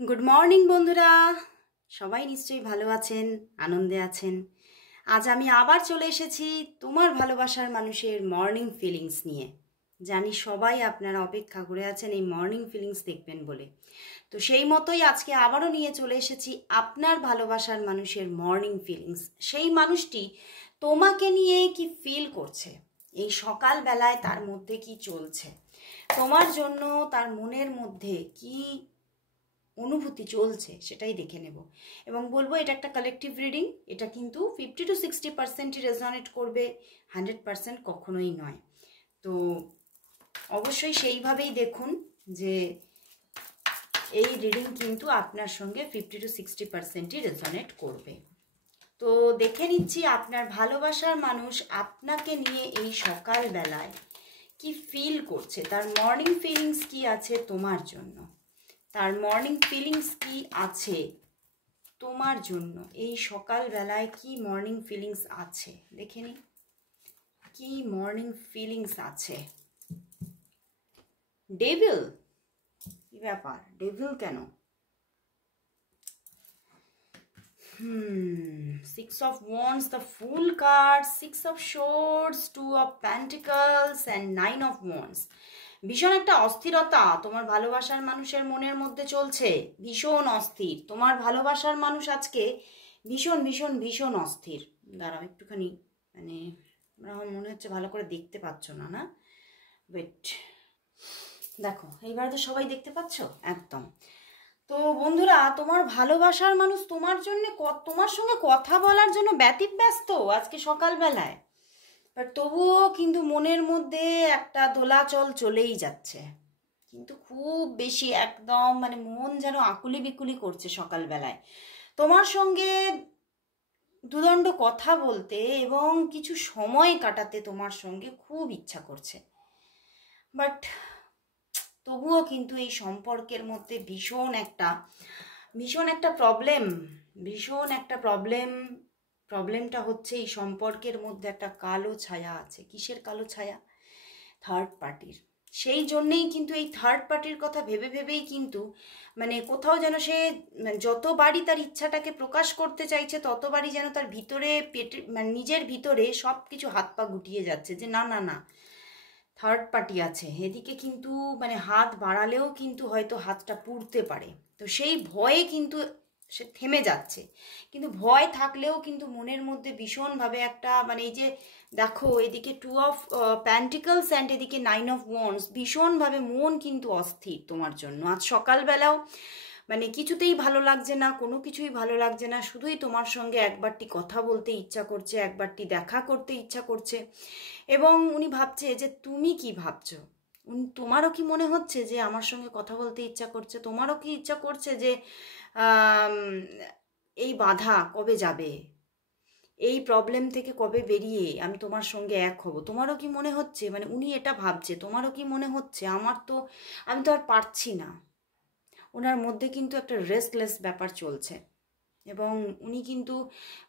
Good morning বন্ধুরা, সবাই নিশ্চয়ই ভালো আছেন, আনন্দে আছেন। আজ আমি আবার চলে এসেছি তোমার ভালোবাসার মানুষের মর্নিং ফিলিংস নিয়ে। জানি সবাই আপনারা অপেক্ষা করে আছেন এই মর্নিং ফিলিংস দেখবেন বলে। তো সেই মতোই আজকে আবারও নিয়ে চলে এসেছি আপনার ভালোবাসার মানুষের মর্নিং ফিলিংস। সেই মানুষটি তোমাকে নিয়ে কি ফিল করছে, এই সকালবেলায় তার মধ্যে কি চলছে, তোমার জন্য তার মনের মধ্যে কি অনুভূতি চলছে সেটাই দেখে নেব এবং বলবো এটা একটা কালেকটিভ রিডিং। এটা কিন্তু 50-60% রেজনেট করবে, 100% কখনোই নয়। তো অবশ্যই সেইভাবেই দেখুন যে এই রিডিং কিন্তু আপনার সঙ্গে 50-60% রেজনেট করবে। তো দেখে নিচ্ছি আপনার ভালোবাসার মানুষ আপনাকে নিয়ে এই সকালবেলায় কি ফিল করছে, তার মর্নিং ফিলিংস কি আছে তোমার জন্য, তার মর্নিং ফিলিংস কি আছে তোমার জন্য, এই সকালবেলায় কি মর্নিং ফিলিংস আছে দেখে নি, কি মর্নিং ফিলিংস আছে। ডেভিল, কি ব্যাপার, ডেভিল কেন? Six of Wands, the Fool card, Six of Swords, Two of Pentacles and Nine of Wands. ভীষণ একটা অস্থিরতা তোমার ভালোবাসার মানুষের মনের মধ্যে চলছে, ভীষণ অস্থির। তোমার ভালোবাসার মানুষ আজকে ভীষণ ভীষণ ভীষণ অস্থির। দাঁড়াও একটুখানি, মানে আমার মনে হচ্ছে ভালো করে দেখতে পাচ্ছ না, না ওয়েট, দেখো এইবার তো সবাই দেখতে পাচ্ছ একদম। তো বন্ধুরা, তোমার ভালোবাসার মানুষ তোমার জন্য তোমার সঙ্গে কথা বলার জন্য ব্যতিব্যস্ত আজকে সকালবেলায়, বাট তবুও কিন্তু মনের মধ্যে একটা দোলাচল চলেই যাচ্ছে, কিন্তু খুব বেশি একদম মানে মন যেন আকুলি বিকুলি করছে সকালবেলায় তোমার সঙ্গে দুদণ্ড কথা বলতে এবং কিছু সময় কাটাতে তোমার সঙ্গে খুব ইচ্ছা করছে। বাট তবুও কিন্তু এই সম্পর্কের মধ্যে ভীষণ একটা প্রবলেমটা হচ্ছে এই সম্পর্কের মধ্যে একটা কালো ছায়া আছে। কিসের কালো ছায়া? থার্ড পার্টির। সেই জন্যেই কিন্তু এই থার্ড পার্টির কথা ভেবে ভেবেই কিন্তু মানে কোথাও যেন সে যতবারই তার ইচ্ছাটাকে প্রকাশ করতে চাইছে ততবারই যেন তার ভিতরে পেটে মানে নিজের ভিতরে সব কিছু হাত পা গুটিয়ে যাচ্ছে যে না না না, থার্ড পার্টি আছে এদিকে, কিন্তু মানে হাত বাড়ালেও কিন্তু হয়তো হাতটা পুড়তে পারে। তো সেই ভয়ে কিন্তু সে থেমে যাচ্ছে, কিন্তু ভয় থাকলেও কিন্তু মনের মধ্যে ভীষণভাবে একটা মানে এই যে দেখো এদিকে টু অফ প্যান্টিকলস অ্যান্ড এদিকে নাইন অফ ওয়ান্ডস, ভীষণভাবে মন কিন্তু অস্থির তোমার জন্য। আজ সকালবেলাও মানে কিছুতেই ভালো লাগছে না, কোনো কিছুই ভালো লাগছে না, শুধুই তোমার সঙ্গে একবারটি কথা বলতে ইচ্ছা করছে, একবারটি দেখা করতে ইচ্ছা করছে। এবং উনি ভাবছে যে তুমি কি ভাবছো, তোমারও কি মনে হচ্ছে যে আমার সঙ্গে কথা বলতে ইচ্ছা করছে, তোমারও কি ইচ্ছা করছে যে এই বাধা কবে যাবে, এই প্রবলেম থেকে কবে বেরিয়ে আমি তোমার সঙ্গে এক হব, তোমারও কি মনে হচ্ছে, মানে উনি এটা ভাবছে, তোমারও কি মনে হচ্ছে আমি তো আর পারছি না। ওনার মধ্যে কিন্তু একটা রেস্টলেস ব্যাপার চলছে এবং উনি কিন্তু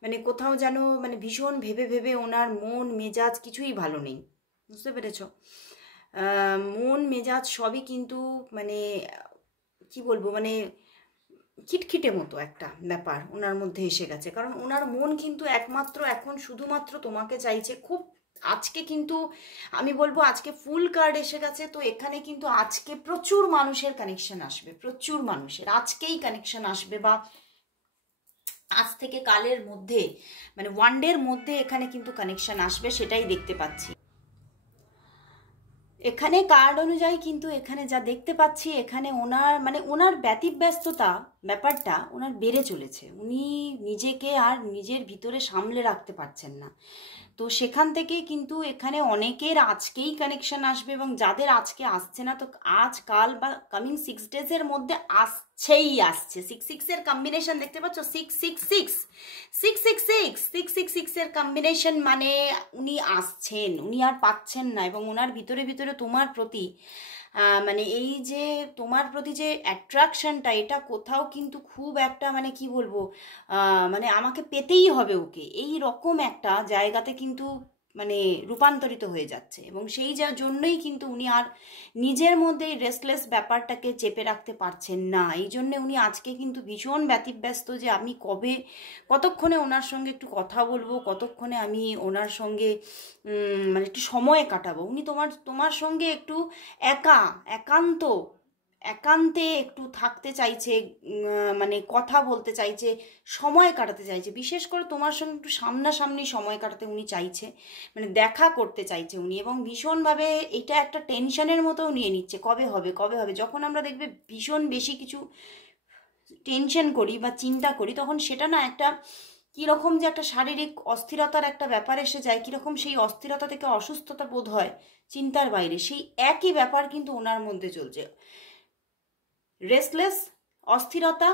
মানে কোথাও যেন মানে ভীষণ ভেবে ভেবে ওনার মন মেজাজ কিছুই ভালো নেই, বুঝতে পেরেছ? মন মেজাজ সবই কিন্তু মানে কি বলবো, মানে খিটখিটে মতো একটা ব্যাপার ওনার মধ্যে এসে গেছে, কারণ ওনার মন কিন্তু একমাত্র এখন শুধুমাত্র তোমাকে চাইছে খুব। আজকে কিন্তু আমি বলবো আজকে ফুল কার্ড এসে গেছে, তো এখানে কিন্তু আজকে প্রচুর মানুষের কানেকশন আসবে, প্রচুর মানুষের আজকেই কানেকশন আসবে, বা আজ থেকে কালের মধ্যে মানে ওয়ান ডের মধ্যে এখানে কিন্তু কানেকশন আসবে, সেটাই দেখতে পাচ্ছি এখানে কার্ড অনুযায়ী। কিন্তু এখানে যা দেখতে পাচ্ছি এখানে ওনার ব্যতিব্যস্ততা ব্যাপারটা ওনার বেড়ে চলেছে, উনি নিজেকে আর নিজের ভিতরে সামলে রাখতে পারছেন না। তো সেখান থেকে কিন্তু এখানে অনেকের আজকেই কানেকশন আসবে এবং যাদের আজকে আসছে না তো আজ কাল বা কামিং 6 ডেজের মধ্যে আসছে। 6 এর কম্বিনেশন দেখতে পাচ্ছ, 6 এর কম্বিনেশন, মানে উনি আসছেন, উনি আর পাচ্ছেন না এবং ওনার ভিতরে ভিতরে তোমার প্রতি মানে এই যে তোমার প্রতি যে অ্যাট্রাকশনটা, এটা কোথাও কিন্তু খুব একটা মানে কি বলবো মানে আমাকে পেতেই হবে ওকে, এই রকম একটা জায়গাতে কিন্তু মানে রূপান্তরিত হয়ে যাচ্ছে, এবং সেই জন্যই কিন্তু উনি আর নিজের মধ্যে এই রেস্টলেস ব্যাপারটাকে চেপে রাখতে পারছেন না। এই জন্যে উনি আজকে কিন্তু ভীষণ ব্যতিব্যস্ত যে আমি কতক্ষণে ওনার সঙ্গে একটু কথা বলবো, কতক্ষণে আমি ওনার সঙ্গে মানে একটু সময় কাটাবো। উনি তোমার সঙ্গে একটু একান্তে একটু থাকতে চাইছে, মানে কথা বলতে চাইছে, সময় কাটাতে চাইছে। বিশেষ করে তোমার সঙ্গে একটু সামনাসামনি সময় কাটাতে উনি চাইছে, মানে দেখা করতে চাইছে উনি, এবং ভীষণভাবে এটা একটা টেনশনের মতোও নিয়ে নিচ্ছে, কবে হবে কবে হবে। যখন আমরা দেখবে ভীষণ বেশি কিছু টেনশন করি বা চিন্তা করি, তখন সেটা না একটা কীরকম যে একটা শারীরিক অস্থিরতার একটা ব্যাপার এসে যায়, কীরকম সেই অস্থিরতা থেকে অসুস্থতা বোধ হয় চিন্তার বাইরে, সেই একই ব্যাপার কিন্তু ওনার মধ্যে চলছে। রেস্টলেস, অস্থিরতা,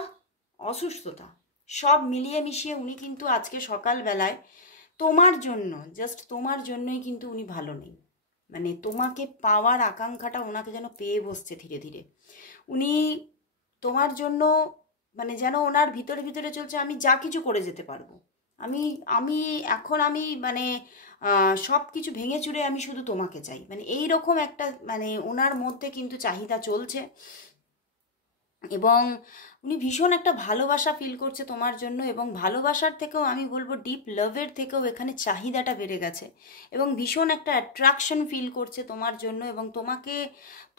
অসুস্থতা সব মিলিয়ে মিশিয়ে উনি কিন্তু আজকে সকালবেলায় তোমার জন্য, জাস্ট তোমার জন্যই কিন্তু উনি ভালো নেই। মানে তোমাকে পাওয়ার আকাঙ্ক্ষাটা ওনাকে যেন পেয়ে বসছে ধীরে ধীরে। উনি তোমার জন্য মানে যেন ওনার ভিতরে ভিতরে চলছে, আমি যা কিছু করে যেতে পারবো, আমি আমি এখন আমি মানে সব কিছু ভেঙে চুরে আমি শুধু তোমাকে চাই, মানে এই রকম একটা মানে ওনার মধ্যে কিন্তু চাহিদা চলছে। এবং উনি ভীষণ একটা ভালোবাসা ফিল করছে তোমার জন্য, এবং ভালোবাসার থেকেও আমি বলবো ডিপ লাভের থেকেও এখানে চাহিদাটা বেড়ে গেছে, এবং ভীষণ একটা অ্যাট্রাকশন ফিল করছে তোমার জন্য, এবং তোমাকে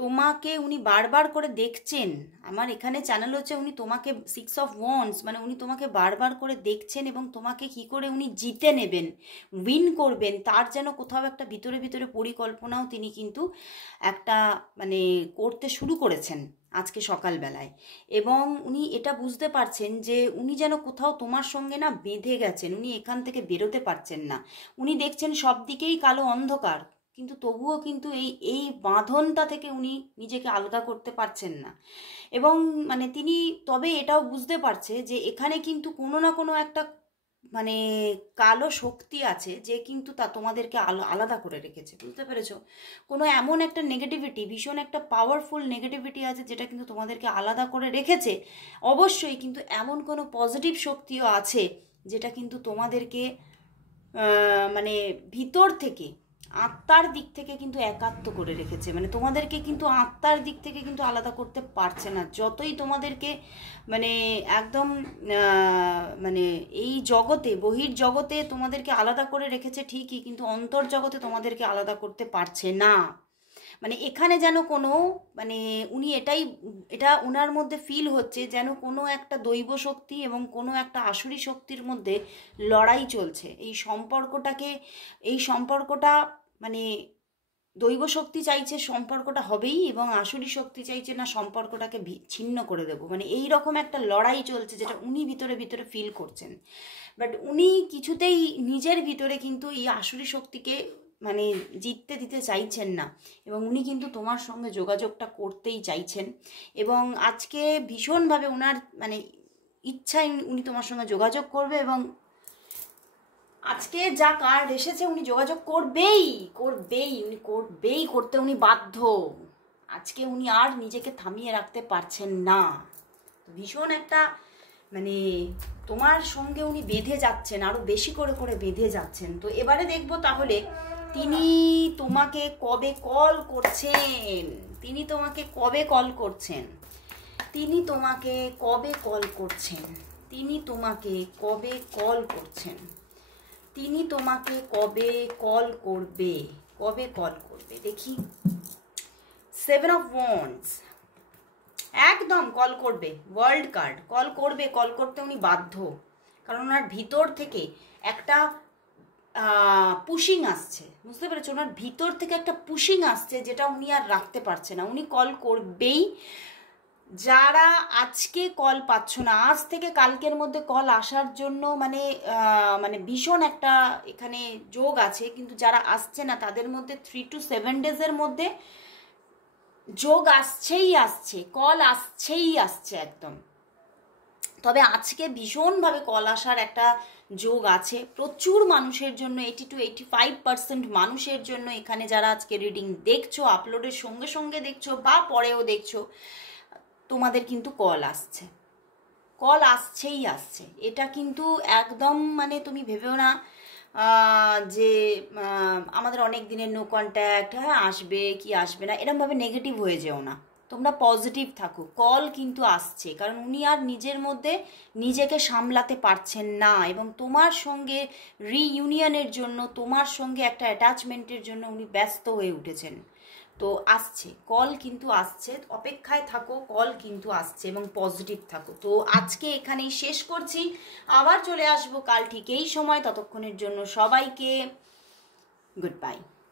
তোমাকে উনি বারবার করে দেখছেন। আমার এখানে চ্যানেল হচ্ছে উনি তোমাকে 6 অফ ওয়ান্ডস, মানে উনি তোমাকে বারবার করে দেখছেন, এবং তোমাকে কি করে উনি জিতে নেবেন, উইন করবেন, তার যেন কোথাও একটা ভিতরে ভিতরে পরিকল্পনাও তিনি কিন্তু একটা মানে করতে শুরু করেছেন আজকে সকালবেলায়। এবং উনি এটা বুঝতে পারছেন যে উনি যেন কোথাও তোমার সঙ্গে না বেঁধে গেছেন, উনি এখান থেকে বেরোতে পারছেন না। উনি দেখছেন সব দিকেই কালো অন্ধকার, কিন্তু তবুও কিন্তু এই বাঁধনটা থেকে উনি নিজেকে আলগা করতে পারছেন না। এবং মানে তিনি তবে এটাও বুঝতে পারছে যে এখানে কিন্তু কোনো না কোনো একটা মানে কালো শক্তি আছে যে কিন্তু তা তোমাদেরকে আলাদা করে রেখেছে, বুঝতে পেরেছো? কোনো এমন একটা নেগেটিভিটি, ভীষণ একটা পাওয়ারফুল নেগেটিভিটি আছে যেটা কিন্তু তোমাদেরকে আলাদা করে রেখেছে। অবশ্যই কিন্তু এমন কোনো পজিটিভ শক্তিও আছে যেটা কিন্তু তোমাদেরকে মানে ভিতর থেকে আত্মার দিক থেকে কিন্তু একাত্ম করে রেখেছে, মানে তোমাদেরকে কিন্তু আত্মার দিক থেকে কিন্তু আলাদা করতে পারছে না। যতই তোমাদেরকে মানে একদম মানে এই জগতে, বহির জগতে তোমাদেরকে আলাদা করে রেখেছে ঠিকই, কিন্তু অন্তর জগতে তোমাদেরকে আলাদা করতে পারছে না। মানে এখানে যেন কোনো মানে উনি এটা ওনার মধ্যে ফিল হচ্ছে যেন কোনো একটা দৈব শক্তি এবং কোনো একটা আসুরি শক্তির মধ্যে লড়াই চলছে। এই সম্পর্কটা মানে দৈব শক্তি চাইছে সম্পর্কটা হবেই, এবং আসুরি শক্তি চাইছে না সম্পর্কটাকে ছিন্ন করে দেবো। মানে এই রকম একটা লড়াই চলছে যেটা উনি ভিতরে ভিতরে ফিল করছেন। বাট উনি কিছুতেই নিজের ভিতরে কিন্তু এই আসুরি শক্তিকে মানে জিততে দিতে চাইছেন না, এবং উনি কিন্তু তোমার সঙ্গে যোগাযোগটা করতেই চাইছেন। এবং আজকে ভীষণভাবে ওনার মানে ইচ্ছায় উনি তোমার সঙ্গে যোগাযোগ করবে, এবং আজকে যা কার্ড এসেছে উনি যোগাযোগ করতে উনি বাধ্য। আজকে উনি আর নিজেকে থামিয়ে রাখতে পারছেন না। ভীষণ একটা মানে তোমার সঙ্গে উনি বেঁধে যাচ্ছেন, আরো বেশি করে করে বেঁধে যাচ্ছেন। তো এবারে দেখবো তাহলে তিনি তোমাকে কবে কল করছেন, তিনি তোমাকে কবে কল করছেন, তিনি তোমাকে কবে কল করছেন, তিনি তোমাকে কবে কল করছেন, তিনি তোমাকে কবে কল করবে, কবে কল করবে দেখি। 7 অফ ওয়ান্ডস, একদম কল করবে, ওয়ার্ল্ড কার্ড, কল করবে, কল করতে উনি বাধ্য। কারণ ওনার ভিতর থেকে একটা পুশিং আসছে, বুঝতে পেরেছো? ওনার ভিতর থেকে একটা পুশিং আসছে যেটা উনি আর রাখতে পারছে না, উনি কল করবেই। যারা আজকে কল পাচ্ছ না, আজ থেকে কালকের মধ্যে কল আসার জন্য মানে মানে ভীষণ একটা এখানে যোগ আছে, কিন্তু যারা আসছে না তাদের মধ্যে 3 to 7 ডেজের মধ্যে যোগ আসছে, কল আসছে একদম। তবে আজকে ভীষণভাবে কল আসার একটা যোগ আছে প্রচুর মানুষের জন্য, 80 to 85% মানুষের জন্য। এখানে যারা আজকে রিডিং দেখছো, আপলোডের সঙ্গে সঙ্গে দেখছো বা পরেও দেখছো, তোমাদের কিন্তু কল আসছে, এটা কিন্তু একদম মানে তুমি ভেবেও না যে আমাদের অনেক দিনের নো কন্ট্যাক্ট, হ্যাঁ আসবে কি আসবে না, এরমভাবে নেগেটিভ হয়ে যেও না, তোমরা পজিটিভ থাকো। কল কিন্তু আসছে, কারণ উনি আর নিজের মধ্যে নিজেকে সামলাতে পারছেন না, এবং তোমার সঙ্গে রিইউনিয়নের জন্য, তোমার সঙ্গে একটা অ্যাটাচমেন্টের জন্য উনি ব্যস্ত হয়ে উঠেছেন। তো আসছে, কল কিন্তু আসছে, অপেক্ষায় থাকো, কল কিন্তু আসছে, এবং পজিটিভ থাকো। তো আজকে এখানেই শেষ করছি, আবার চলে আসবো কাল ঠিক এই সময়। ততক্ষণের জন্য সবাইকে গুড বাই।